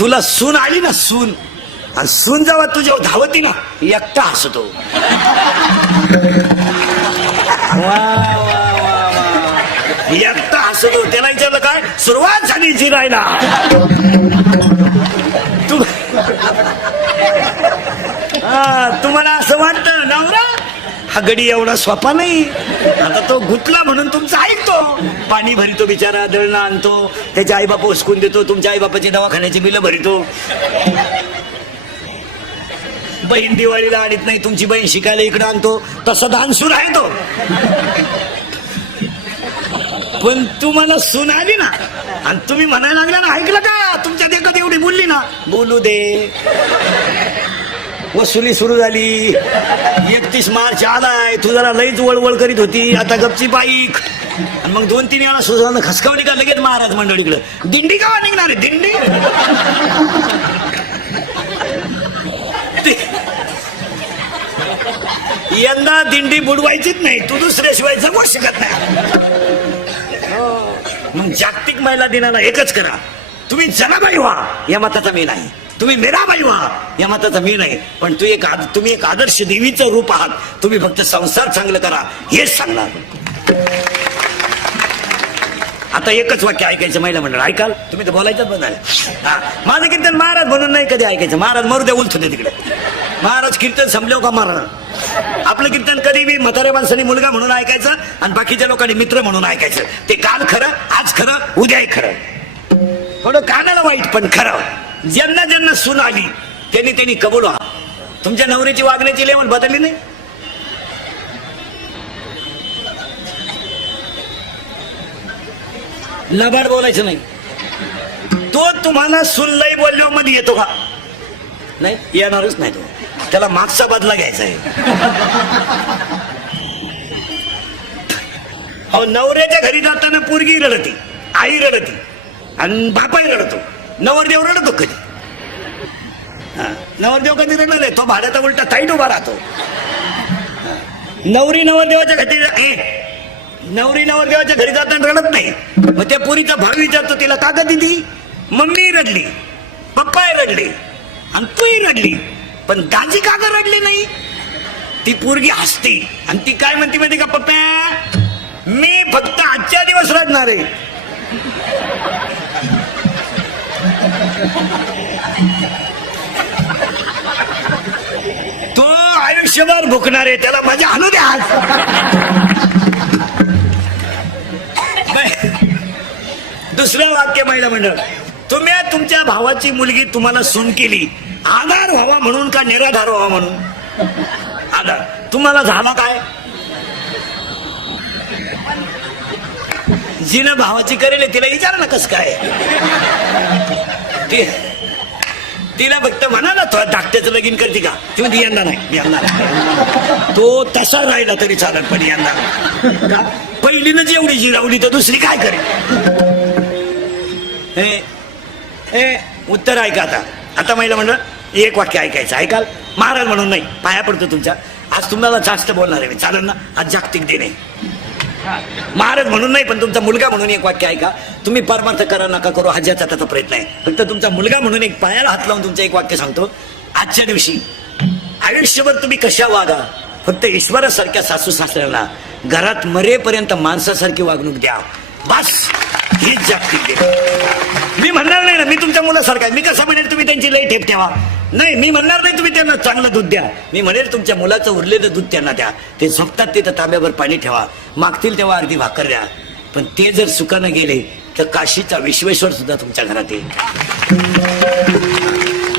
तुला सून आली ना सून, आणि सून जेव्हा तुझ्या धावती ना एकटा हसतो. एकटा हसतो. त्याला विचारलं काय सुरुवात झाली जिरायला. तुम्हाला असं वाटतं नवरा हा गडी एवढा सोपा नाही. आता तो गुतला म्हणून तुमचं ऐकतो, पाणी भरितो बिचारा, दळणं आणतो, त्याचे आईबाप उचकून देतो, तुमच्या आईबापाची दवाखान्याची बिलं भरितो. बहीण दिवाळीला आणत नाही, तुमची बहीण शिकायला इकडे आणतो, तसा दानशूर आहे तो. पण तुम्हाला सून आली ना आणि तुम्ही म्हणायला लागला ना, ऐकलं का तुमच्या देखत एवढी बोलली ना, बोलू दे. वसुली सुरू झाली. 31 मार्च आलाय, तू जरा लईच वळवळ करीत होती, आता गपची बाईक. आणि मग 2-3 वेळा सुधारणा खसकावली का लगेच महाराज मंडळीकडे दिंडी का निघणार आहे दिंडी. यंदा दिंडी बुडवायचीच नाही, तू दुसऱ्याशिवाय जगू शकत नाही. मग जागतिक महिला दिनाला एकच करा, तुम्ही जनाबाई व्हा या मताचा मी नाही, तुम्ही मीराबाई व्हा या मताचा मी नाही, पण तुम्ही एक आदर्श देवीचं रूप आहात. तुम्ही फक्त संसार चांगलं करा हेच सांगणार. आता एकच वाक्य ऐकायचं महिला मंडळ, ऐकाल तुम्ही तर बोलायचं बंद झालं. माझं कीर्तन महाराज म्हणून नाही कधी ऐकायचं, महाराज मरू द्या उलथू दे तिकडे. महाराज कीर्तन संपल्यावर का महाराज. आपलं कीर्तन कधी बी म्हाताऱ्या माणसाने मुलगा म्हणून ऐकायचं आणि बाकीच्या लोकांनी मित्र म्हणून ऐकायचं. ते काल खरं, आज खरं, उद्याही खरं. थोडं कानाला वाईट पण खरं. ज्यांना ज्यांना सून आली त्यांनी कबूल व्हा. तुमच्या नवरीची वागण्याची लेवल बदलली नाही. लबाड बोलायचं नाही. तो तुम्हाला सून लई बोलल्यावर मध्ये येतो का नाही, येणारच नाही. तो त्याला मागचा बदला घ्यायचा आहे. अहो नवऱ्याच्या घरी जाताना पोरगी रडती, आई रडती आणि बापाही रडतो. नवरदेव रडतो कधी? नवरदेव कधी रडणार आहे? तो भाड्याचा उलटा ताईट उभा राहतो. नवरी नवरदेवाच्या घरी जाताना रडत नाही. मग त्या पोरीचा भाव विचारतो तिला, का ग दिदी? मम्मी रडली, पप्पाही रडले आणि तूही रडली, पण दाजी का ग रडली नाही? ती पोरगी हसते आणि ती काय म्हणते माहिती का, पप्पा मी फक्त आजच्या दिवस रडणार आहे. तो आयुष्यभर भुकणार आहे, त्याला मजा आणू द्या. दुसरं वाक्य महिला मंडळ, तुम्ही तुमच्या भावाची मुलगी तुम्हाला सून केली, आधार व्हावा म्हणून का निराधार व्हावा म्हणून? आधार. तुम्हाला झाला काय? जिनं भावाची करेल तिला विचारा ना कस काय. तिला फक्त म्हणा ना तो धाकट्याचं लगीन करते का, ती म्हणते यंदा नाही, यंदा नाही. तो तसा राहिला तरी चालत, पण यंदा नाही. पहिलीनं जेवढी जिरावली तर दुसरी काय करेल? उत्तर ऐका. आता महिला मंडळ एक वाक्य ऐकायचं, ऐकाल? महाराज म्हणून नाही, पाया पडतो तुमच्या. आज तुम्हाला जास्त बोलणार आहे मी, चालेल ना? आज जागतिक दिन आहे. महाराज म्हणून नाही, पण तुमचा मुलगा म्हणून एक वाक्य ऐका. तुम्ही परमार्थ करा नका करू हा ज्याचा त्याचा प्रयत्न आहे. फक्त तुमचा मुलगा म्हणून एक पायाला हात लावून तुमचं एक वाक्य सांगतो. आजच्या दिवशी आयुष्यभर तुम्ही कशा वागा, फक्त ईश्वरासारख्या सासू सासऱ्याला घरात मरेपर्यंत माणसासारखी वागणूक द्या, बस. हीच जागतिक दिन. मी म्हणणार नाही ना मी तुमच्या मुलासारखा आहे. मी कसं म्हणेल तुम्ही त्यांची लई ठेप ठेवा, नाही. मी म्हणणार नाही तुम्ही त्यांना चांगलं दूध द्या. मी म्हणेल तुमच्या मुलाचं उरलेलं दूध त्यांना द्या. ते झोपतात तिथं तांब्यावर पाणी ठेवा, मागतील तेव्हा अर्धी भाकर द्या. पण ते जर सुखानं गेले तर काशीचा विश्वेश्वर सुद्धा तुमच्या घरात येईल.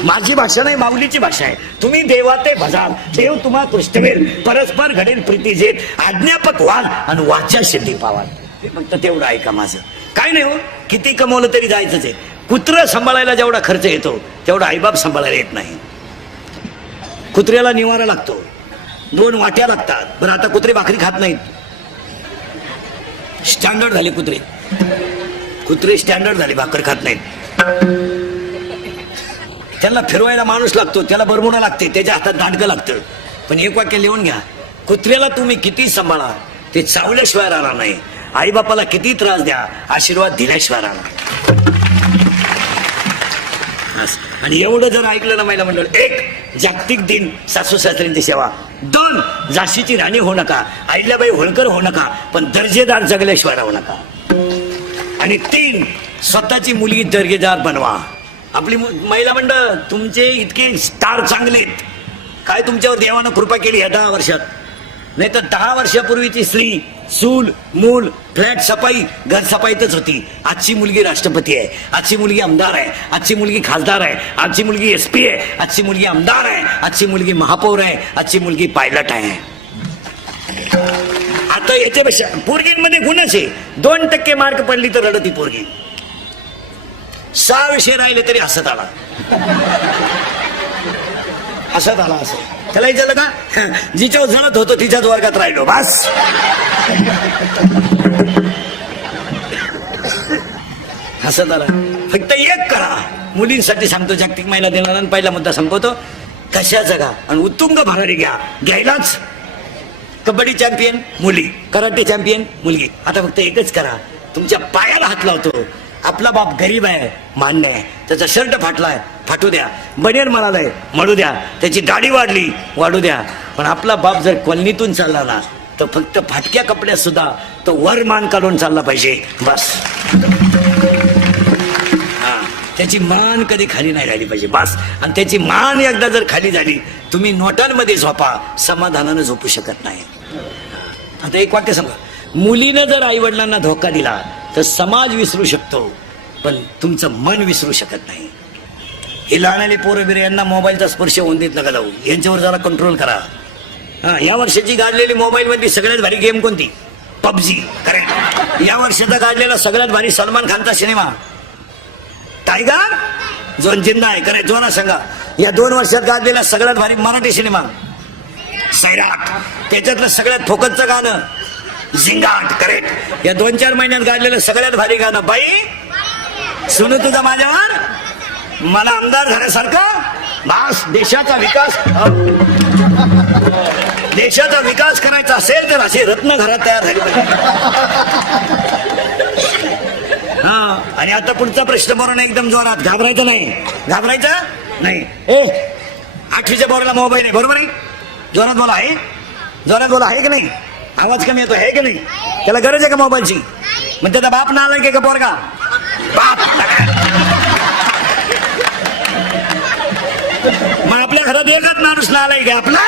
माझी भाषा नाही, माऊलीची भाषा आहे. तुम्ही देवाते भजाल, देव तुम्हा पृष्ठवेल, परस्पर घडेल प्रीती जेत, आज्ञापक व्हाल आणि वाचा सिद्धी पावाल. फक्त तेवढं ऐका माझं. काय नाही हो, किती कमवलं तरी जायचंच आहे. कुत्रं सांभाळायला जेवढा खर्च येतो तेवढा आईबाप सांभाळायला येत नाही. कुत्र्याला निवारा लागतो, 2 वाट्या लागतात. बरं आता कुत्रे भाकरी खात नाहीत, स्टँडर्ड झाले कुत्रे. कुत्रे स्टँडर्ड झाले, भाकर खात नाहीत. त्याला फिरवायला माणूस लागतो, त्याला बरमुडा लागते, त्याच्या हातात दांडकं लागतं. पण एक वाक्य लिहून घ्या, कुत्र्याला तुम्ही किती सांभाळा ते चावल्याशिवाय राहणार नाही. आईबापाला किती त्रास द्या, आशीर्वाद दिल्याशिवाय राहणार. आणि एवढं जर ऐकलं ना महिला मंडळ, 1 जागतिक दिन सासू सासऱ्यांची सेवा, 2 झाशीची राणी होऊ नका, अहिल्याबाई होळकर होऊ नका, पण दर्जेदार जगल्याशिवाय राहू नका, आणि 3 स्वतःची मुलगी दर्जेदार बनवा. आपली महिला मंडळ तुमचे इतके स्टार चांगले आहेत, काय तुमच्यावर देवानं कृपा केली या 10 वर्षात. नाही तर 10 वर्षापूर्वीची स्त्री चूल मूल फ्लॅट सफाई घर सफाईतच होती. आजची मुलगी राष्ट्रपती आहे, आजची मुलगी आमदार आहे, आजची मुलगी खासदार आहे, आजची मुलगी SP आहे, आजची मुलगी आमदार आहे, आजची मुलगी महापौर आहे, आजची मुलगी पायलट आहे. आता याच्यापेक्षा पोरगींमध्ये गुणच आहे. 2% मार्क पडली तर रडती पोरगी, 6 विषय राहिले तरी हसत आला, हसत आला. असं त्याला विचारलं का, जिच्यावर जळत होतो तिच्याच वर्गात राहिलो बस. हसत आला. फक्त एक करा, मुलींसाठी सांगतो, जागतिक महिला दिनाला पहिला मुद्दा संपवतो. कशा जगा आणि उत्तुंग भरारी घ्यायलाच. कबड्डी चॅम्पियन मुली, कराटे चॅम्पियन मुलगी. आता फक्त एकच करा, तुमच्या पायाला हात लावतो. आपला बाप गरीब आहे मान्य आहे, त्याचा शर्ट फाटलाय फाटू द्या, बनियन म्हणालाय मळू द्या, त्याची दाढी वाढली वाढू द्या, पण आपला बाप जर कॉलनीतून चालला ना तर फक्त फाटक्या कपड्यात सुद्धा तो वर मान काढून चालला पाहिजे बस. त्याची मान कधी खाली नाही राहिली पाहिजे बस. आणि त्याची मान एकदा जर खाली झाली, तुम्ही नोटांमध्ये झोपा, समाधानानं झोपू शकत नाही. आता एक वाक्य सांगा, मुलीनं जर आई वडिलांना धोका दिला तर समाज विसरू शकतो, पण तुमचं मन विसरू शकत नाही. हे लहानले पोरं बिरे यांना मोबाईलचा स्पर्श होऊन देत नका जाऊ, यांच्यावर जरा कंट्रोल करा. या वर्षाची गाजलेली मोबाईल मधली सगळ्यात भारी गेम कोणती? PUBG. करेक्ट. या वर्षाचा गाजलेला सगळ्यात भारी सलमान खानचा सिनेमा टायगर झोन जिंदा आहे. करेक्ट. जोना सांगा. या 2 वर्षात गाजलेला सगळ्यात भारी मराठी सिनेमा सैराट. त्याच्यातलं सगळ्यात फोकसचं गाणं झिंगाट. करेक्ट. या 2-4 महिन्यात गाजलेलं सगळ्यात भारी गाणं बाई सुनू तुझा माझ्यावर, मला आमदार झाल्यासारखं बस. देशाचा विकास करायचा असेल तर असे रत्न घरात तयार झाले पाहिजे. आणि आता पुढचा प्रश्न बरोबर एकदम जोरात, घाबरायचं नाही. 8वीच्या बोराला मोबाईल आहे, बरोबर आहे? जोरात बोला, आहे जोरात बोला, आहे की नाही? आवाज कमी येतो, आहे की नाही? त्याला गरज आहे का मोबाईलची? मग त्याचा बाप ना आलाय का पोरगा? बाप. मग आपल्या घरात एकच माणूस ना आलाय का आपला?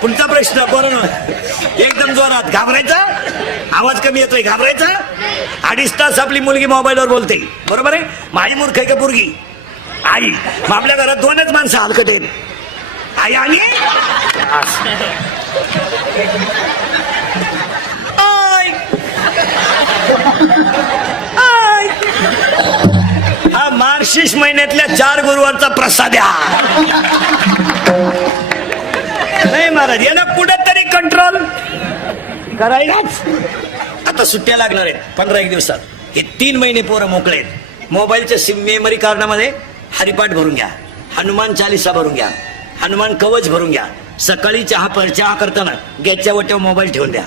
पुढचा प्रश्न बरोबर एकदम जोरात, घाबरायचा? आवाज कमी येतोय, घाबरायचा? 2.5 तास आपली मुलगी मोबाईलवर बोलते, बरोबर आहे? माझी मूर्ख आहे का पोरगी? आई. मग आपल्या घरात 2च माणसं हलकट आहेत, आई आणि हा मार्गशीर्ष महिन्यातल्या 4 गुरुवारचा प्रसाद आहे. नाही महाराज, याला कुठेतरी कंट्रोल करायलाच. आता सुट्ट्या लागणार आहेत 15-1 दिवसात. हे 3 महिने पोरं मोकळे आहेत. मोबाईलच्या मेमरी कार्डामध्ये हरिपाठ भरून घ्या, हनुमान चालीसा भरून घ्या, हनुमान कवच भरून घ्या. सकाळी चहा करताना गॅसच्या वट्यावर मोबाईल ठेवून द्या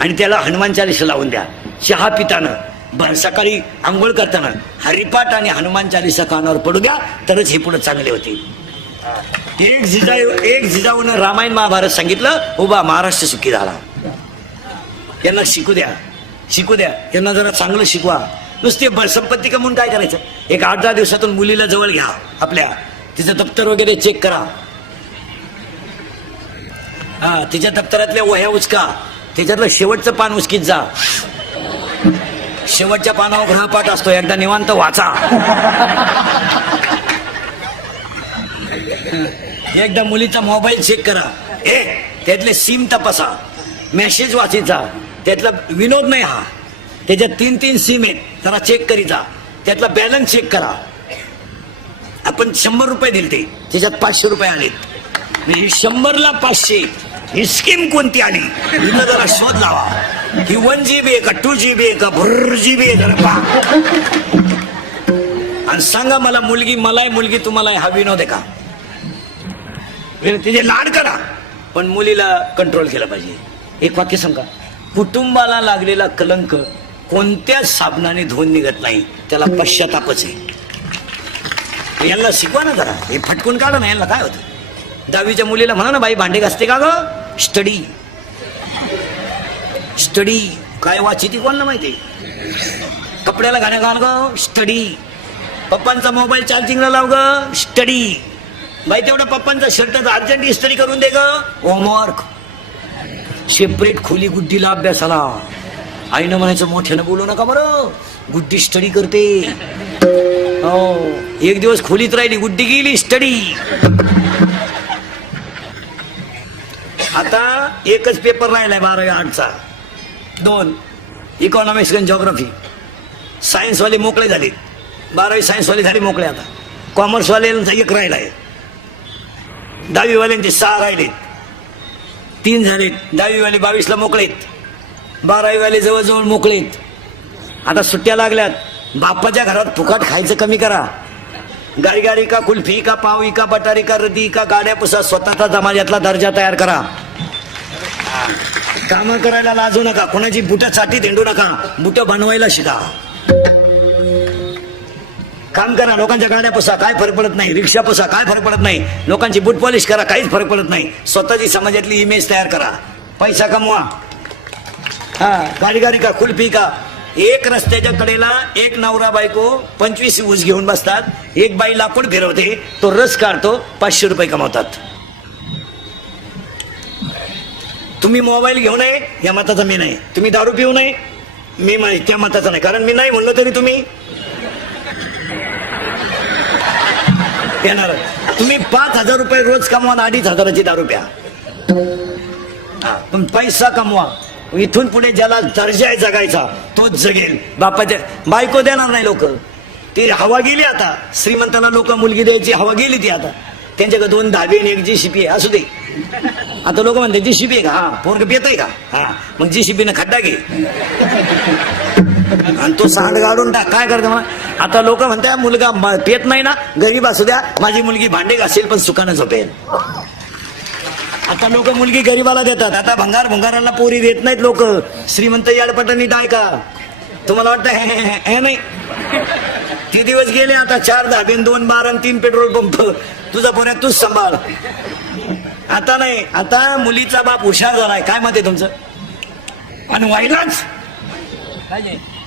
आणि त्याला हनुमान चालीसा लावून द्या. चहा पिताना सकाळी आंघोळ करताना हरिपाठ आणि हनुमान चालीसा कानावर पडू द्या, तरच हे पुढे चांगले होते. एक जिजाऊनं रामायण महाभारत सांगितलं, उभा महाराष्ट्र सुखी झाला. यांना शिकू द्या, यांना जरा चांगलं शिकवा. नुसते संपत्ती कमवून काय करायचं? एक 8-10 दिवसातून मुलीला जवळ घ्या आपल्या, तिचं दप्तर वगैरे चेक करा. तिच्या दप्तरातल्या वह्या उचका, त्याच्यातलं शेवटचं पान उचकीत जा. शेवटच्या पानावर ग्रहपाठ असतो, एकदा निवांत वाचा. एकदा मुलीचा मोबाईल चेक करा, त्यातले सिम तपासा, मेसेज वाचायचा, त्यातला विनोद नाही हा, त्याच्यात 3-3 सिम आहेत, जरा चेक करीचा. त्यातला बॅलन्स चेक करा. आपण 100 रुपये दिलते, त्याच्यात 500 रुपये आलेत. 100ला 500 ही स्कीम कोणती आली? इथं जरा शोध लावा. ही 1 GB आहे का 2 GB आहे का भर GB आहे? जरा पहा आणि सांगा मला, मुलगी तुम्हाला हा विनोद आहे का? तिचे लाड करा, पण मुलीला कंट्रोल केलं पाहिजे. एक वाक्य सांगा, कुटुंबाला लागलेला कलंक कोणत्याच साबणाने धुवून निघत नाही, त्याला पश्चातापच आहे. यांना शिकवा ना जरा, हे फटकून काढा ना. यांना काय होतं? 10वीच्या मुलीला म्हणा ना, बाई भांडे घासते का ग? Study study. काय वाची ती कोणाला माहिती? कपड्याला घाण्या घाल ग, स्टडी. पप्पांचा मोबाईल चार्जिंगला लाव ग, स्टडी. बाई तेवढा पप्पांचा शर्ट अर्जंट इस्त्री करून दे ग, होमवर्क. सेपरेट खोली गुड्डीला अभ्यासाला. आईनं म्हणायचं मोठ्यानं बोलू नका बरं, गुड्डी स्टडी करते. हो, एक दिवस खोलीत राहिली, गुड्डी गेली स्टडी. आता एकच पेपर राहिलाय 12वी आर्टचा, 2 इकॉनॉमिक्स आणि जिओग्राफी. सायन्सवाले मोकळे झाले, 12वी सायन्सवाले झाले मोकळे. आता कॉमर्सवाल्यांचा 1 राहिलाय, 10वीवाल्यांचे 6 राहिले, 3 झाले. 10वीवाले 22ला मोकळेत, 12वीवाले जवळजवळ मोकळेत. आता सुट्ट्या लागल्यात. बापाच्या घरात फुकट खायचं कमी करा. गारी का कुल्फी का पावी का बटारी का रदी का गाड्या पुसा. स्वतःचा समाजातला दर्जा तयार करा. कामं करायला लाजू नका, कोणाची बुटं साठी धेंडू नका, बुटं बनवायला शिका. काम करा, लोकांच्या गाड्या पुसा, काय फरक पडत नाही. रिक्षा पुसा, काय फरक पडत नाही. लोकांची बूट पॉलिश करा, काहीच फरक पडत नाही. स्वतःची समाजातली इमेज तयार करा, पैसा कमवा. गाडी का कुल्फी का. एक रस्त्याच्या कडेला एक नवरा बायको 25 ऊस घेऊन बसतात. एक बाई लाकूड फिरवते, तो रस काढतो, 500 रुपये कमावतात. तुम्ही मोबाईल घेऊ नये या मताचा मी नाही. तुम्ही दारू पिऊ नये मी त्या मताचा नाही. कारण मी नाही म्हणलं तरी तुम्ही येणार. तुम्ही 5,000 रुपये रोज कमवा, 2,500ची दारू प्या, पण पैसा कमवा. इथून पुढे ज्याला दर्जा आहे जगायचा तोच जगेल. बापाच्या बायको देणार नाही लोक, ती हवा गेली. आता श्रीमंताला लोक मुलगी द्यायची हवा गेली ती. आता त्यांच्याकडे 2 धाबे आणि 1 JCB आहे, असू दे. आता लोक म्हणते JCB आहे का? हा. पोरग पेत आहे का? हा. मग JCB खड्डा घे आणि तो सांड गाडून टाक. काय करते मला? आता लोक म्हणतात मुलगा पेत नाही ना, गरीब असू द्या, माझी मुलगी भांडे घासेल पण सुखानं झोपेल. आता लोक मुलगी गरीबाला देतात. आता भंगाराला पोरी देत नाहीत लोक. श्रीमंत याडपटांनी डाय का? तुम्हाला वाटतं हे नाही? ते दिवस गेले. आता 4 धाबे, 2 बार आणि 3 पेट्रोल पंप. तुझा पोऱ्या तूच सांभाळ. आता नाही. आता मुलीचा बाप हुशार झालाय. काय मत आहे तुमचं? आणि व्हायलाच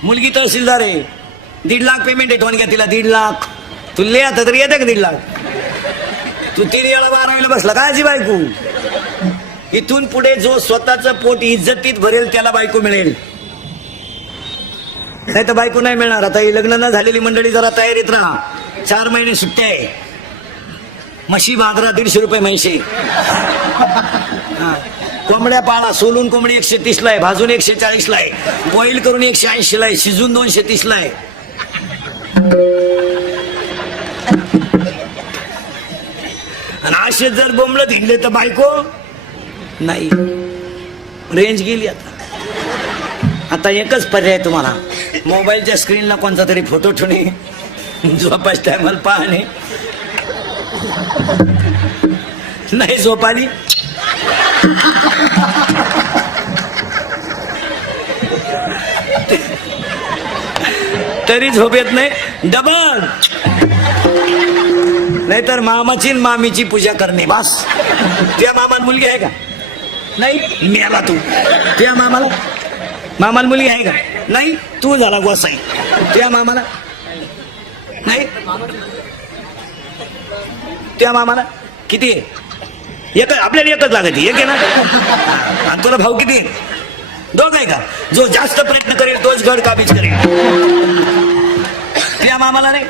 मुलगी तहसीलदार आहे, 1.5 लाख पेमेंट आहे. ठोण तिला 1.5 लाख. तुला आता तरी येते का 1.5 लाख? तू 3 वेळा 12वीला बसला काय अशी बायको? इथून पुढे जो स्वतःचं पोट इज्जतीत भरेल त्याला बायको मिळेल, नाही तर बायको नाही मिळणार. आता ही लग्न न झालेली मंडळी जरा तयारीत राहा. 4 महिने सुट्ट्या आहे. म्हशी बाजरा 150 रुपये म्हैशी. कोंबड्या पाळा. सोलून कोंबडी 130ला आहे, भाजून 140ला आहे, बॉईल करून 180ला आहे, शिजून 230ला आहे. आणि असे जर बोंबलं धिंडले तर बायको नाही. रेंज गेली. आता एकच पर्याय तुम्हाला, मोबाईलच्या स्क्रीनला कोणता तरी फोटो ठेवणे, झोपाच टायमाला पाहणे. नाही झोप आली तरी झोप येत नाही, डबल. नाहीतर मामाची मामीची पूजा करणे बस. त्या मामाला मुलगी आहे का? नाही. मेला तू. त्या मामाला मुलगी आहे का? नाही. तू झाला गोसाई. त्या मामाला नाही. त्या मामाला किती आहे? एक. आपल्याला एकच लागत. एक आहे ना. आणि तुला भाऊ किती आहे? 2 आहे का? जो जास्त प्रयत्न करेल तोच गड काबीज करेल. त्या मामाला नाही.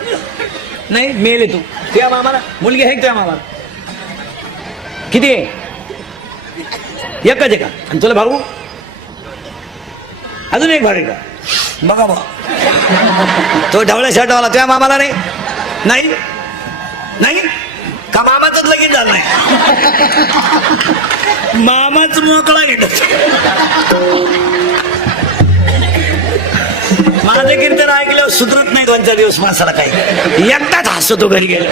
नाही मेले तू. त्या मामाला मुलगी आहे. त्या मामाला किती आहे? एकच आहे का? आणि तुला भाऊ अजून एक भाऊ आहे का? बघा बा, तो ढवळ्या शर्टवाला. त्या मामाला नाही. नाही नाही का? मामाच लगीन झालं नाही. मामाच मोकळा घेत. माझं कीर्तन ऐकल्यावर सुधरत नाही 2-4 दिवस माणसाला. काही एकटाच हसतो घरी गेलो.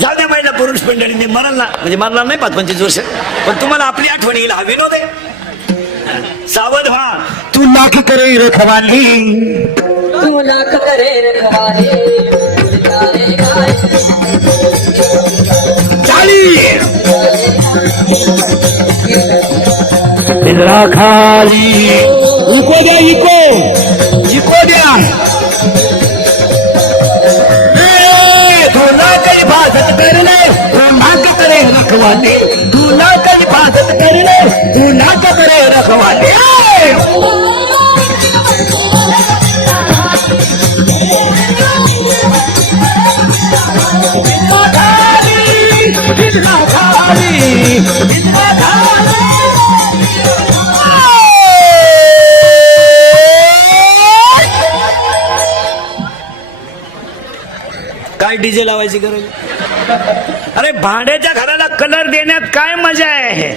जाऊ द्या महिला पुरुष मंडळींनी मरला म्हणजे मरणार नाही 5-25 वर्ष, पण तुम्हाला आपली आठवण येईल. हा विनोद आहे. सावध व्हा, तू लाख करे रखवाली, तू लाख करे रखवाले चाली पिंजरा खाली. इको द्या, इको द्या. तुला काही हिफाजत करणे, तुला करे रखवाले, तुला काही हिफाजत करणे, तुला करे रखवाले. काय डीजे लावायची गरज? अरे भाड्याच्या घराला कलर देण्यात काय मजा आहे?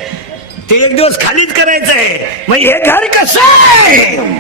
ते एक दिवस खालीच करायचं आहे. मग हे घर कसं आहे?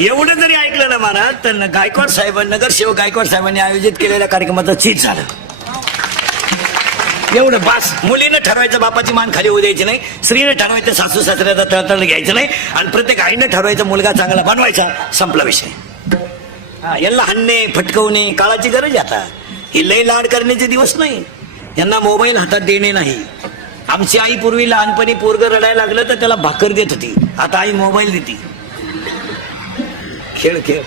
एवढं जरी ऐकलं ना महाराज, तर गायकवाड साहेबांना, नगरसेवक गायकवाड साहेबांनी आयोजित केलेल्या कार्यक्रमाचं चीज झालं. एवढं बास. मुलीनं ठरवायचं बापाची मान खाली होऊ द्यायची नाही, स्त्रीने ठरवायचं सासू सासऱ्याचा तळतळ घ्यायचं नाही, आणि प्रत्येक आईनं ठरवायचं मुलगा चांगला बनवायचा. संपला विषय. यांना हाणणे फटकवणे काळाची गरज आता. ही लय लाड करण्याचे दिवस नाही. यांना मोबाईल हातात देणे नाही. आमची आई पूर्वी लहानपणी पोरग रडायला लागलं तर त्याला भाकर देत होती, आता आई मोबाईल देते. खेळ खेळ.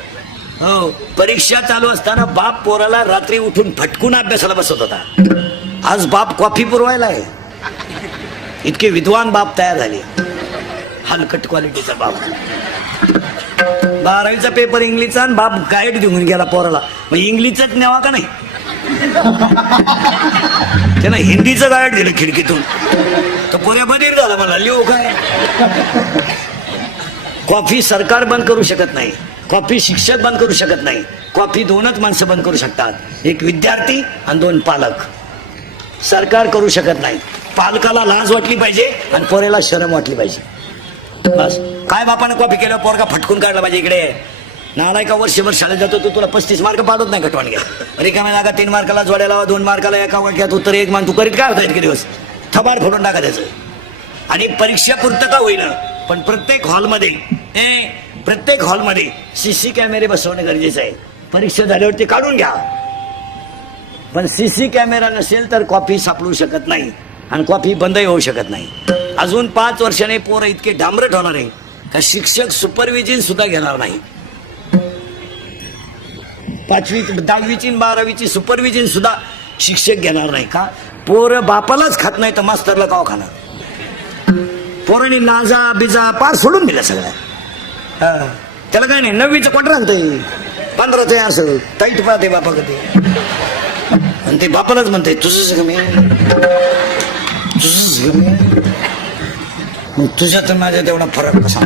हो, परीक्षा चालू असताना बाप पोराला रात्री उठून फटकून अभ्यासाला बसत होता. आज बाप कॉफी पुरवायला आहे. इतके विद्वान बाप तयार झाले. हलकट क्वालिटीचा बाप. 12वीचा पेपर इंग्लिशचा, आणि बाप गाईड घेऊन गेला पोराला. मग इंग्लिशच नेवा का नाही? त्यानं हिंदीचं गाईड दिलं खिडकीतून. तो पोऱ्या बधीर झाला. मला लिहू काय? कॉफी सरकार बंद करू शकत नाही, कॉफी शिक्षक बंद करू शकत नाही. कॉफी दोनच माणसं बंद करू शकतात, एक विद्यार्थी आणि 2 पालक. सरकार करू शकत नाही. पालकाला लाज वाटली पाहिजे आणि पोऱ्याला शरम वाटली पाहिजे. बस. काय बापानं कॉफी केलं, पोरगा फटकून काढला पाहिजे. इकडे नालायका वर्षभर शाळेत जातो तो, तुला 35 मार्क पाडत नाही कटवाण घ्या. रिकाम्या जागा 3 मार्काला जोड्याला, 2 मार्काला एका वाक्यात उत्तर 1 मान. तू करीत काय होता इतके दिवस? थबाड फोडून टाका त्याचं. आणि परीक्षा पुरतं होईना, पण प्रत्येक हॉलमध्ये सीसी कॅमेरे बसवणे गरजेचं आहे. परीक्षा झाल्यावरती काढून घ्या, पण सीसी कॅमेरा नसेल तर कॉफी सापडू शकत नाही, आणि कॉफी बंदही होऊ शकत नाही. अजून 5 वर्षाने पोरं इतके डांबरट होणार आहे का शिक्षक सुपरविजन सुद्धा घेणार नाही. 5वी 10वीची 12वीची सुपरविजन सुद्धा शिक्षक घेणार नाही. का? पोरं बापालाच खात नाही तर मास्तरला काव खाणार. पोरांनी नाजा बिजा पार सोडून दिला सगळ्या. त्याला काय नाही, 9वीचं क्वार्टर आणतंय, 15चं असं टाईट पाहते बापा कधी, आणि ते बापालाच म्हणते तुझंच कमी, तुझंच कमी. मग तुझ्यात माझ्या तेवढा फरक कसा?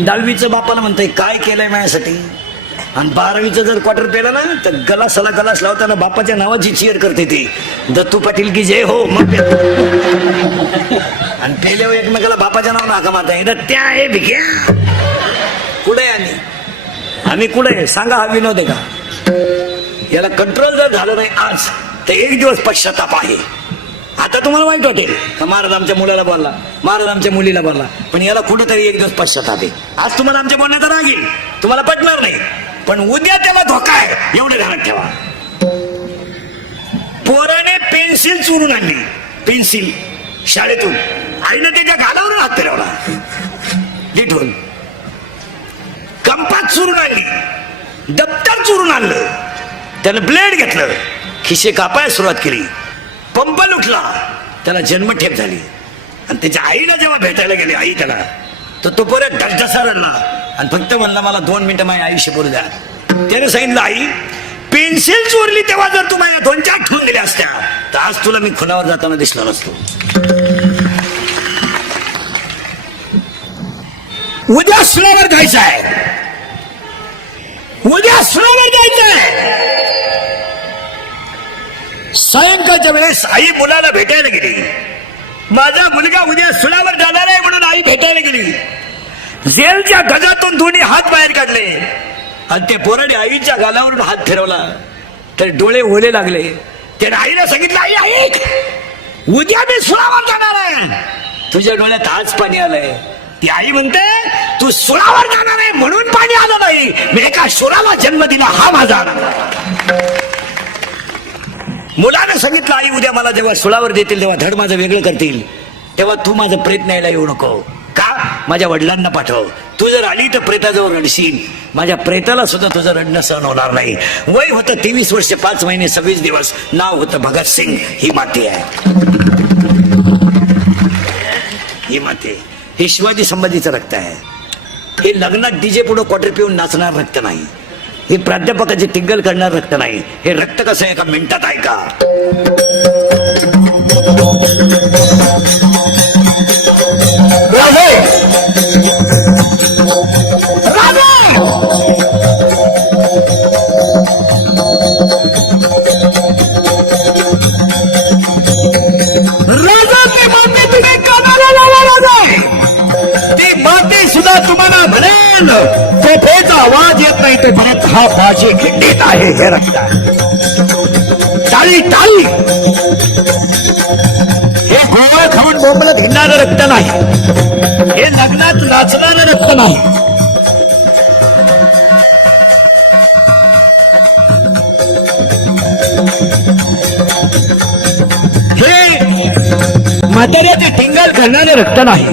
10वीचं बापाला म्हणतंय काय केलंय माझ्यासाठी, आणि 12वीचं जर क्वार्टर पेलं ना तर गलासाला गलास लावताना बापाच्या नावाची चीअर करते ती, दत्तू पाटील की जय हो. मग आणि पेल्यावर एकमेकाला बापाच्या नावानं हाका मारता एकदा त्या आहे भिक्या कुठे आहे आम्ही कुठे सांगा. हा विनोद आहे का? याला कंट्रोल जर झालं नाही आज तर एक दिवस पश्चाताप आहे. आता तुम्हाला वाईट वाटेल का महाराज आमच्या मुलाला बोलला, महाराज आमच्या मुलीला बोलला, पण याला कुठेतरी एक दिवस पश्चाताप आहे. आज तुम्हाला आमच्या बोलण्याचा राग येईल, तुम्हाला पटणार नाही, पण उद्या त्याला धोका आहे एवढं ध्यानात ठेवा. पोराने पेन्सिल चोरून आणली, पेन्सिल शाळेतून, आईने त्याच्या गालावर हात फिरवला लिठून. कंपास चोरून आणली, दप्तर चोरून आणलं, त्यानं ब्लेड घेतलं, खिशे कापायला सुरुवात केली, पंप लुटला, त्याला जन्मठेप झाली. आणि त्याच्या आईला जेव्हा भेटायला गेले आई त्याला, तर तो परत ढसढसा रडला आणि फक्त म्हणला मला 2 मिनिटं माझ्या आईशी बोलू द्या. त्याने सांगितलं आई पेन्सिल चोरली तेव्हा जर तू माझ्या 2-4 ठेवून दिल्या असत्या तर आज तुला मी खुनावर जाताना दिसलो नसतो. उद्या सुनावर जायचं आहे, उद्या सुनावर जायचं आहे. सायंकाळच्या वेळेस आई मुलाला भेटायला गेली. माझा मुलगा उद्या सुनावर जाणार आहे म्हणून आई भेटायला गेली. जेलच्या गजातून दोन्ही हात बाहेर काढले आणि ते पोराने आईच्या गालावरून हात फिरवला तर डोळे ओले लागले. त्याने आईला सांगितलं आई ऐक, उद्या मी सुनावर जाणार आहे. तुझ्या डोळ्यात आज पाणी आलंय. ती आई म्हणते तू सुनावर जाणार आहे म्हणून पाणी आलं नाही, मी एका सुराला जन्म दिला हा माझा आनंद. मुलाने सांगितलं आई उद्या मला जेव्हा सुळावर देतील तेव्हा धड माझं वेगळं करतील, तेव्हा तू माझं प्रेत न्यायला येऊ नको. का? माझ्या वडिलांना पाठव. तू जर आली तर प्रेताजवळ रडशील, माझ्या प्रेताला सुद्धा तुझं रडणं सहन होणार नाही. वय होतं 23 वर्ष 5 महिने 26 दिवस, नाव होतं भगतसिंग. ही माती आहे, ही माती. हे शिवाजी संभाजीचं रक्त आहे. हे लग्नात डीजे पुढे क्वार्टर पिऊन नाचणार रक्त नाही. हे प्राध्यापकाचे टिंगल करणार रक्त नाही. हे रक्त कसं आहे एका मिनिटात ऐका. सुद्धा तुम्हाला म्हणेल तोफेचा आवाज येत नाही ते परत हा बाजी खिंडीत आहे. हे रक्त टाळी टाळी. हे गोवा खाऊन बोंबलत हिंडणारं रक्त नाही. हे लग्नात नाचणारं रक्त नाही. हे म्हाताऱ्याचे टिंगल घालणारे रक्त नाही.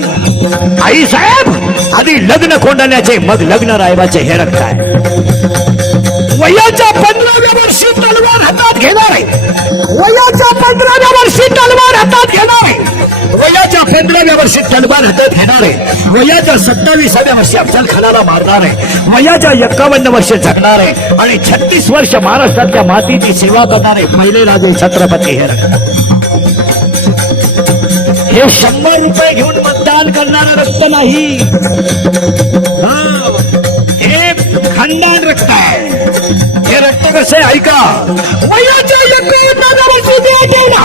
आई साहेब आधी लग्न कोंडण्याचे मग लग्न रायबाचे हे रक्त आहे. वयाच्या 15व्या वर्षी तलवार हातात घेणार आहे. वयाच्या 15व्या वर्षी तलवार हातात घेणार आहे. वयाच्या 15व्या वर्षी तलवार हातात घेणार आहे. वयाच्या 27व्या वर्षी अफजल खानाला मारणार आहे. वयाच्या 51 वर्ष जगणार आहे आणि 36 वर्ष महाराष्ट्रातल्या मातीची सेवा करणारे पहिले राजे छत्रपती हे रक्त. हे 100 रुपये घेऊन मतदान करणारं रक्त नाही. हे खानदान रक्त आहे. हे रक्त कसं आहे ऐका. वयाच्या 51व्या वर्षी देह ठेवला.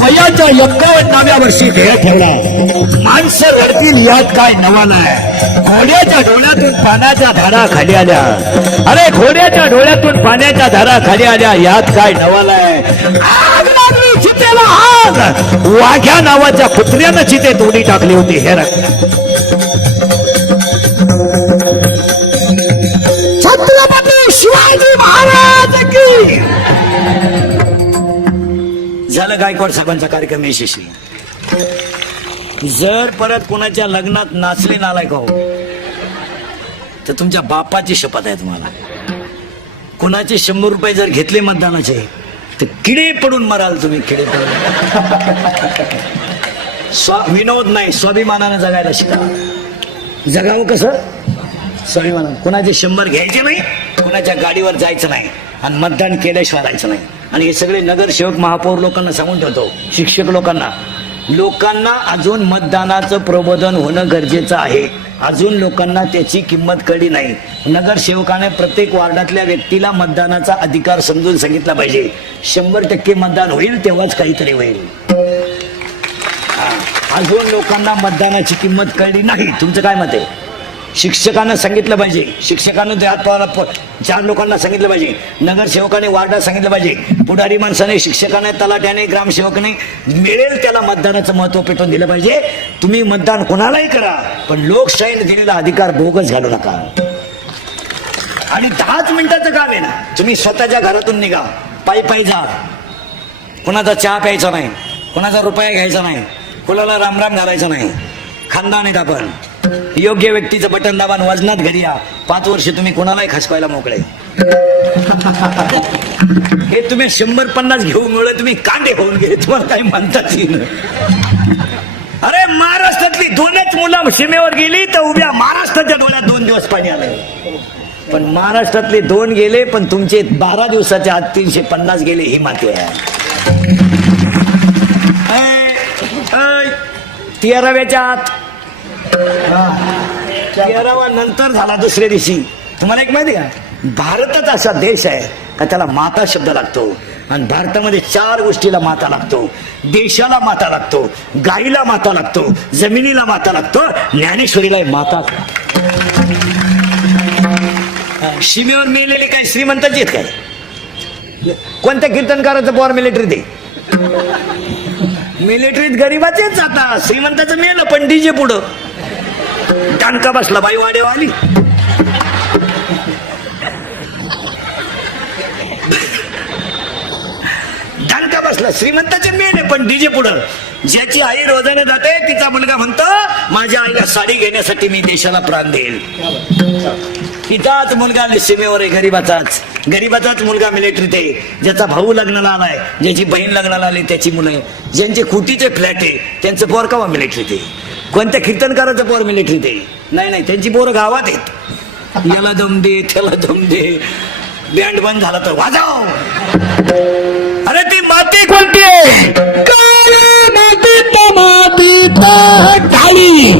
वयाच्या 51व्या वर्षी देह ठेवला. माणसं रडतील यात काय नवाला आहे. घोड्याच्या डोळ्यातून पाण्याच्या धारा खाली आल्या. अरे घोड्याच्या डोळ्यातून पाण्याच्या धारा खाली आल्या यात काय नवाला आहे. आग लागली चितेला आग. वाघ्या नावाच्या कुत्र्यानं चिते तोडी टाकली होती. हे रक्त. छत्रपती शिवाजी महाराज की. झालं गायकवाड साहेबांचा कार्यक्रम यशस्वी. जर परत कोणाच्या लग्नात नाचले नालायक हो तर तुमच्या बापाची शपथ आहे तुम्हाला. कोणाचे 100 रुपये जर घेतले मतदानाचे तर किडे पडून मराल तुम्ही. किडे पडून. विनोद नाही, स्वाभिमानानं जगायला शिका. जगावं कसं? स्वाभिमानानं. कोणाचे 100 घ्यायचे नाही, कोणाच्या गाडीवर जायचं नाही आणि मतदान केल्याशिवाय राहायचं नाही. आणि हे सगळे नगरसेवक महापौर लोकांना सांगून ठेवतो, शिक्षक लोकांना अजून मतदानाचं प्रबोधन होणं गरजेचं आहे. अजून लोकांना त्याची किंमत कळली नाही. नगरसेवकाने प्रत्येक वार्डातल्या व्यक्तीला मतदानाचा अधिकार समजून सांगितला पाहिजे. 100% मतदान होईल तेव्हाच काहीतरी होईल. अजून लोकांना मतदानाची किंमत कळली नाही. तुमचं काय मत आहे? शिक्षकांना सांगितलं पाहिजे, शिक्षकांना चार लोकांना सांगितलं पाहिजे, नगरसेवकाने वार्डात सांगितलं पाहिजे, पुढारी माणसाने, शिक्षकाने, तलाट्याने, ग्रामसेवकाने मिळेल त्याला मतदानाचं महत्व पेटवून दिलं पाहिजे. तुम्ही मतदान कोणालाही करा, पण लोकशाहीने दिलेला अधिकार बोगस घालू नका. आणि 10च मिनिटाचं काम आहे ना, तुम्ही स्वतःच्या घरातून निघा, पायी पायी जा, कोणाचा चहा प्यायचा नाही, कोणाचा रुपया घ्यायचा नाही, कोणाला रामराम घालायचा नाही, खानदान आहेत आपण. योग्य व्यक्तीचं बटन दाबान वजनात घरी या, 5 वर्ष तुम्ही कोणालाही खसवायला मोकळे. हे तुम्ही 100-50 घेऊन मिळले, तुम्ही कांदे होऊन गेले, तुम्हाला काही म्हणताच येईल. अरे महाराष्ट्रातली 2च मुलं सीमेवर गेली तर उभ्या महाराष्ट्राच्या डोळ्यात 2 दिवस पाणी आलं. पण महाराष्ट्रातले 2 गेले, पण तुमचे 12 दिवसाच्या आत 350 गेले, ही माती आहे. 13व्याच्या आत 13वा नंतर झाला दुसऱ्या दिवशी. तुम्हाला एक माहिती का, भारतच असा देश आहे का त्याला माता शब्द लागतो. आणि भारतामध्ये 4 गोष्टीला माता लागतो. देशाला माता लागतो, गाईला माता लागतो, जमिनीला माता लागतो, ज्ञानेश्वरीला माता. सीमेवर मेलेले काय श्रीमंताचे आहेत काय? कोणत्या कीर्तनकाराचं पॉवर मिलिटरीत आहे? मिलिटरीत गरीबाचेच जाता, श्रीमंताचं मेलं पण डीजे पुढं टाणका बसला, बाई वाडेव आली. टाणका बसला, श्रीमंताचे मेले पण डीजे पुढं. ज्याची आई रोजाने जाते तिचा मुलगा म्हणतो माझ्या आईला साडी घेण्यासाठी मी देशाला प्राण देईल. तिचाच मुलगा सीमेवर आहे, गरीबाचाच मुलगा मिलिटरीत आहे, ज्याचा भाऊ लग्नाला आलाय, ज्याची बहीण लग्नाला आली त्याची मुलं, ज्यांचे खुटीचे फ्लॅट आहे त्यांचं पोर का मिलिटरीत आहे? कोणत्या कीर्तनकाराचं पोर मिलिटरीत आहे? नाही, त्यांची पोरं गावात आहेत. याला दम दे, त्याला दम दे, बँड बंद झाला तर वाजव. अरे ती माती कोणती आहे? टाळी.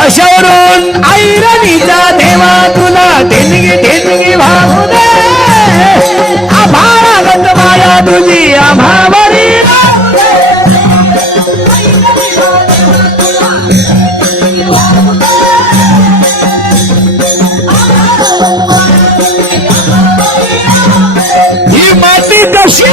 अशावरून ऐरणीचा देवा तुला ठेणगी भाऊ दे. आभाळागत माया तुझी आभावरी ही माती कशी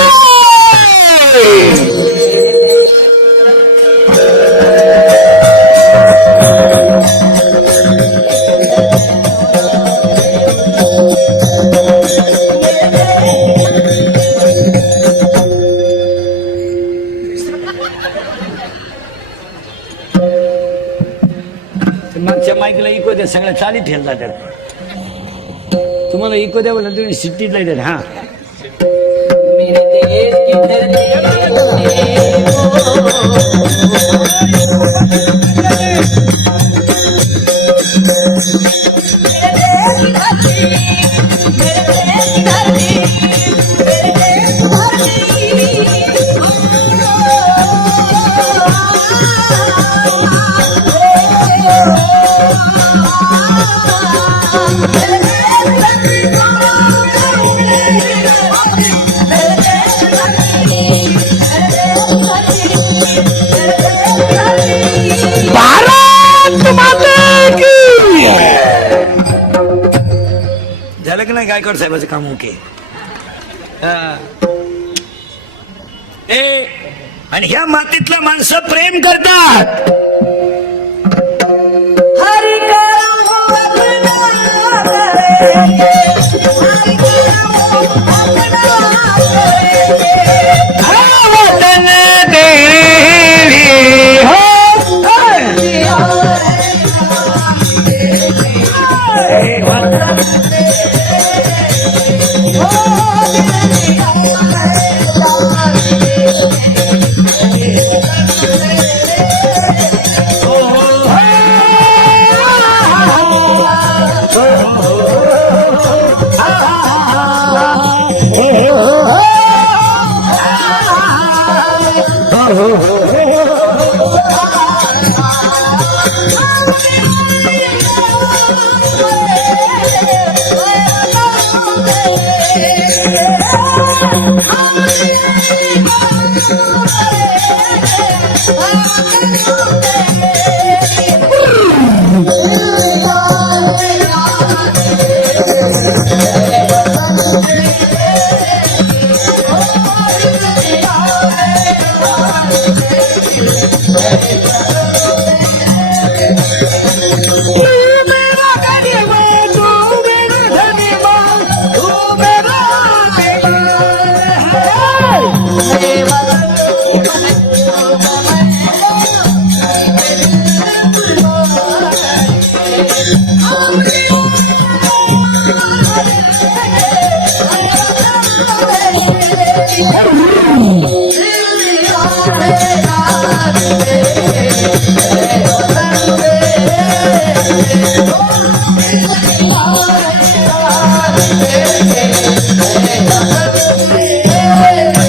मागच्या माईकला इको द्या, सगळ्या चाली ठेवला तर तुम्हाला इको द्या बोला, तुम्ही सिटीतला येतात. हा मेरे देश की झालं की नाही गायकवाड साहेबाचं काम ओके. आणि ह्या मातीतलं माणसं प्रेम करतात.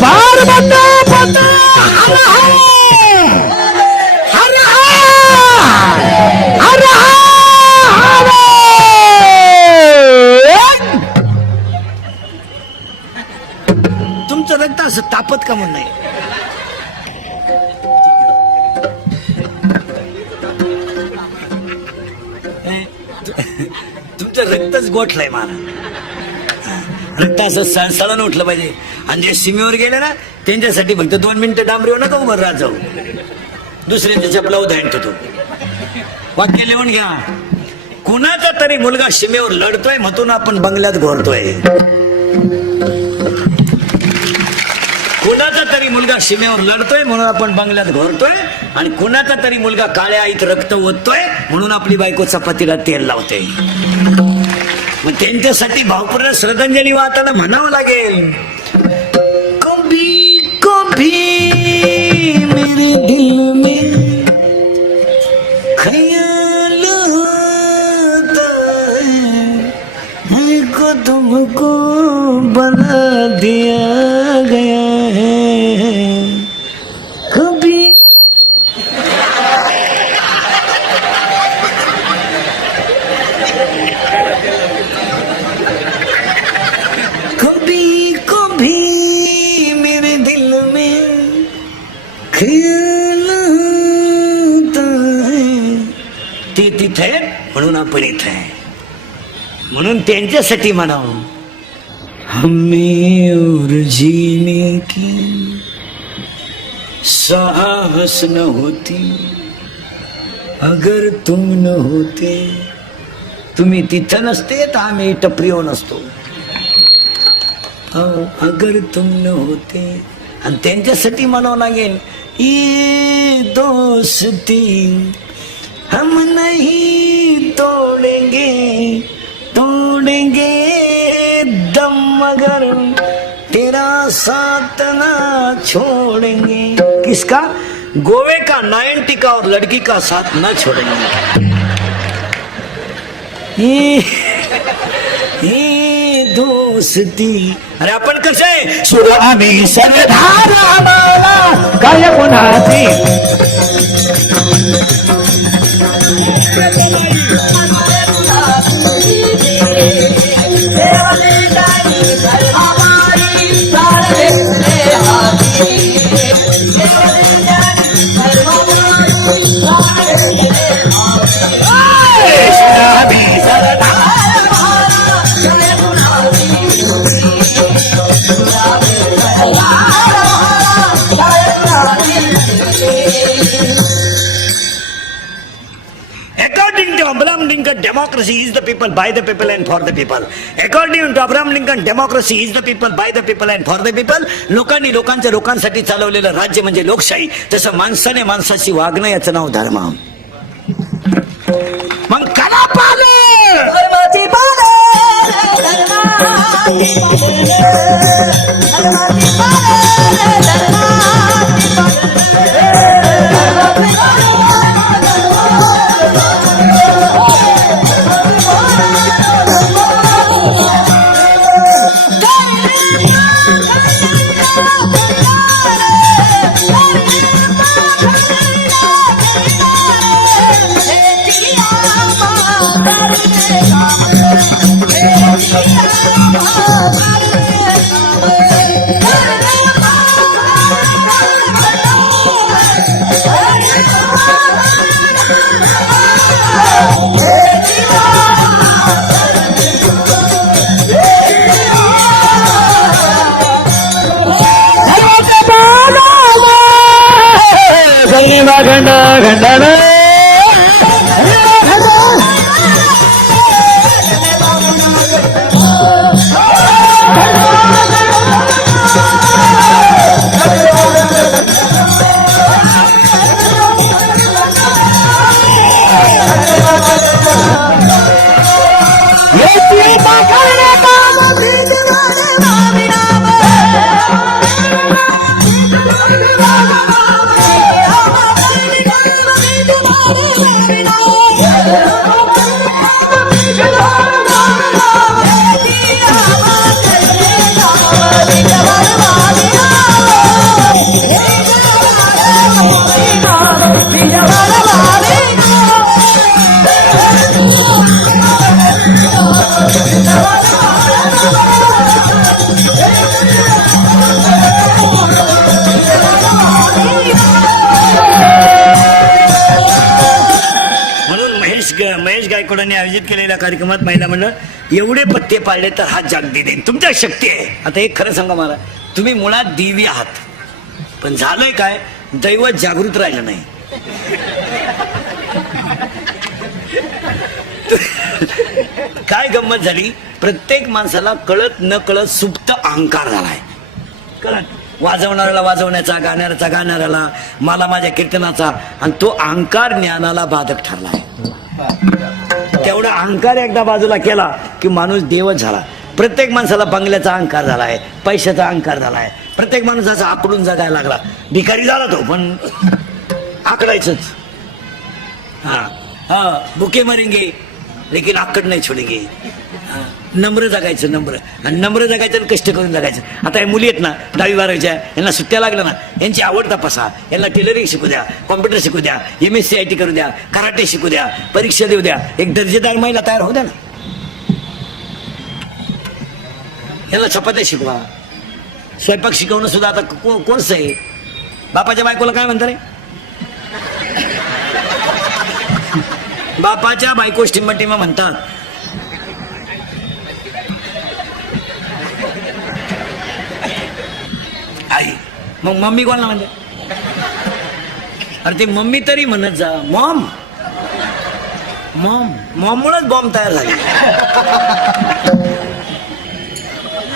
बार बंदा बंदा हर हर हर तुमचं रक्त असं तापत का म्हणून नाही? तुमचं रक्तच गोठलंय मला. रक्त असं सळसळून उठलं पाहिजे. आणि जे सीमेवर गेले ना त्यांच्यासाठी फक्त 2 मिनिटं डांबरीवर नका उभं राहत जाऊ. दुसऱ्यांच्या चपला उदाहरण तो वाक्य लिहून घ्या. कुणाचा तरी मुलगा सीमेवर लढतोय म्हणून आपण बंगल्यात घोरतोय. कुणाचा तरी मुलगा सीमेवर लढतोय म्हणून आपण बंगल्यात घोरतोय. आणि कुणाचा तरी मुलगा काळ्या आईत रक्त ओततोय म्हणून आपली बायको चपातीला तेल लावते. मग त्यांच्यासाठी भावपूर्ण श्रद्धांजली वाहताना म्हणावं लागेल. कभी कभी मेरे दिल में ख्याल आता है हमको तुमको बना दिया गया है. कभी कभी कभी मेरे दिल में ख्याल आता है. ते तिथे म्हणून आपण इथे आहे. म्हणून त्यांच्यासाठी म्हणावं. हमें और जीने की साहस न होती अगर तुम न होते. तुम्ही तिथं नसते तर आम्ही टपरीवर नसतो. अगर तुम न होते. आणि त्यांच्यासाठी म्हणावं लागेल. ये दोस्ती हम नहीं तोड़ेंगे तोड़ेंगे दम मगर तेरा साथ ना छोड़ेंगे. किसका? गोवे का 90 का और लड़की का साथ ना छोड़ेंगे. ये दोस्ती. अरे आपण कसं आहे आम्ही सरदार आम्हाला काय कोणाची According to Abraham Lincoln, democracy is the people, by the people and for the people. According to Abraham Lincoln, democracy is the people, by the people and for the people. लोकांनी लोकांच्या लोकांसाठी चालवलेलं राज्य म्हणजे लोकशाही. तसं माणसाने माणसाशी वागणं याचं नाव धर्म. मग कला पाले धर्माची पाले धर्माची घंटा घंटा महेश गायकवाडांनी आयोजित केलेल्या कार्यक्रमात महिला मंडळ एवढे पत्ते पाळले तर हा जागदी देईन. तुमच्या शक्ती आहे. आता एक खरं सांगा मला, तुम्ही मुळात देवी आहात, पण झालंय काय, दैवत जागृत राहिलं नाही. काय गंमत झाली, प्रत्येक माणसाला कळत न कळत सुप्त अहंकार झालाय. कळत वाजवणाऱ्याला वाजवण्याचा, गाणाऱ्याचा गाणाऱ्याला, मला माझ्या कीर्तनाचा, आणि तो अहंकार ज्ञानाला बाधक ठरलाय. तेवढा अहंकार एकदा बाजूला केला की माणूस देवच झाला. प्रत्येक माणसाला बंगल्याचा अहंकार झालाय, पैशाचा अहंकार झालाय, प्रत्येक माणूस असा आकडून जगायला लागला. भिकारी झाला तो, पण आकडायचंच. हा बुके मारेंगे लेकिन आकड नाही छोडेंगे. नम्र जगायचं, नम्र, आणि नम्र जगायचं आणि कष्ट करून जगायचं. आता हे मुली आहेत ना 10वी-12वीच्या, यांना सुट्ट्या लागल्या ना, यांची आवड तपासा. यांना टेलरिंग शिकू द्या, कॉम्प्युटर शिकू द्या, MSc IT करू द्या, कराटे शिकू द्या, परीक्षा देऊ द्या, एक दर्जेदार महिला तयार होऊ द्या ना. यांना चपात्या शिकवा, स्वयंपाक शिकवणं सुद्धा आता कोणचं आहे. बापाच्या बायकोला काय म्हणता रे, बापाच्या बायको टिम्मा म्हणतात. आई मग मम्मी कोणाला म्हणते, अरे ते मम्मी तरी म्हणत जा. मॉम मॉम मॉम मुळेच बॉम्ब तयार झाली.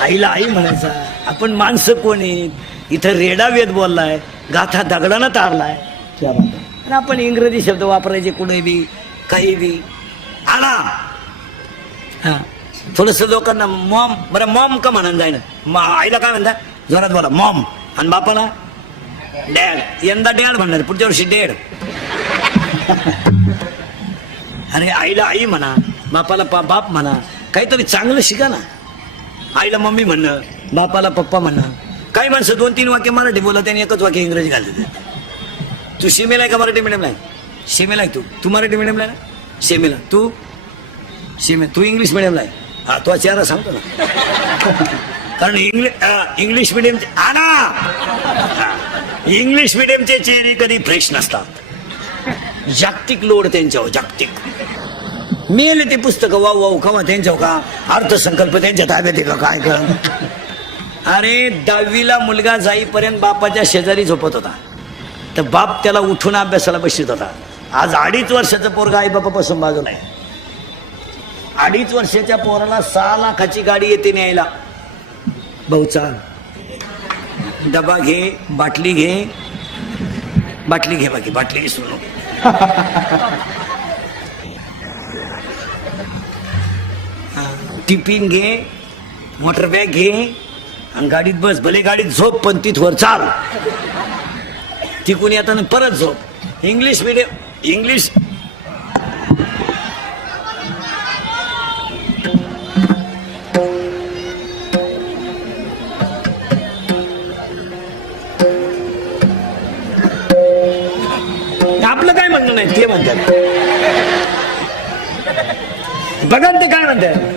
आईला आई म्हणायचा. आपण माणसं कोण आहेत, इथं रेडा वेद बोललाय, गाथा दगडानं तारलाय, आणि आपण इंग्रजी शब्द वापरायचे कुठे बी काही बी. आला हा थोडस लोकांना मॉम, बरं मॉम का म्हणून जाय ना. आईला काय म्हणता, जोरात बोला मॉम, आणि बापाला डॅड. यंदा डॅड म्हणणार, पुढच्या वर्षी डॅड. अरे आईला आई म्हणा, बापाला बाप म्हणा, काहीतरी चांगलं शिका ना. आईला मम्मी म्हणणं, बापाला पप्पा म्हणणं. काही माणसं 2-3 वाक्य मराठी बोलत आणि एकच वाक्य इंग्रजी घालते. तू सीमेला आहे का मराठी मिडियमला आहे? सीमेला आहे. तू मराठी मिडियमला आहे ना, सीमेला. तू तू इंग्लिश मिडियमला आहे. हा तो चेहरा सांगतो ना, कारण इंग्लिश मिडियमचे इंग्लिश मिडियमचे चेहरे कधी फ्रेश नसतात. जागतिक लोड त्यांच्यावर, जागतिक. मेले ते पुस्तक वाव कवा त्यांच्यावर का अर्थसंकल्प त्यांच्या ताब्यात आहे का काय कळ. अरे 10वीला मुलगा जाईपर्यंत बापाच्या शेजारी झोपत होता, तर बाप त्याला उठून अभ्यासाला बसत होता. आज 2.5 वर्षाचा पोरगा आई बापापासून बाजूला आहे. 2.5 वर्षाच्या पोराला 6 लाखाची गाडी येते न्यायला. भाऊ चाल, डबा घे, बाटली घे, बाकी बाटली सोडू. टिफिन घे, मोटर बॅग घे, आणि गाडीत बस. भले गाडीत झोप, पण तिथवर चाल. तिकून येताना परत झोप. इंग्लिश मिडियम, इंग्लिश आपलं काय म्हणणं नाही, ते म्हणतात. बघा ते काय म्हणतात.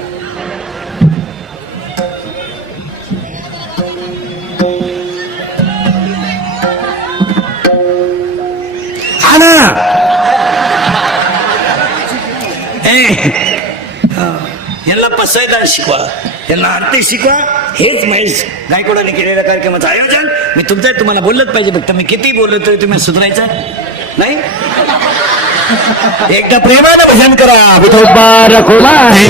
यांना पसायदान शिकवा, यांना आरती शिकवा. हेच महेश गायकवाडाने केलेल्या कार्यक्रमाचं आयोजन. मी तुम्हाला बोललंच पाहिजे. फक्त मी किती बोललो तरी तुम्ही सुधारायचं नाही. एकदा प्रेमानं भजन करा. विठोबा रखुला आहे.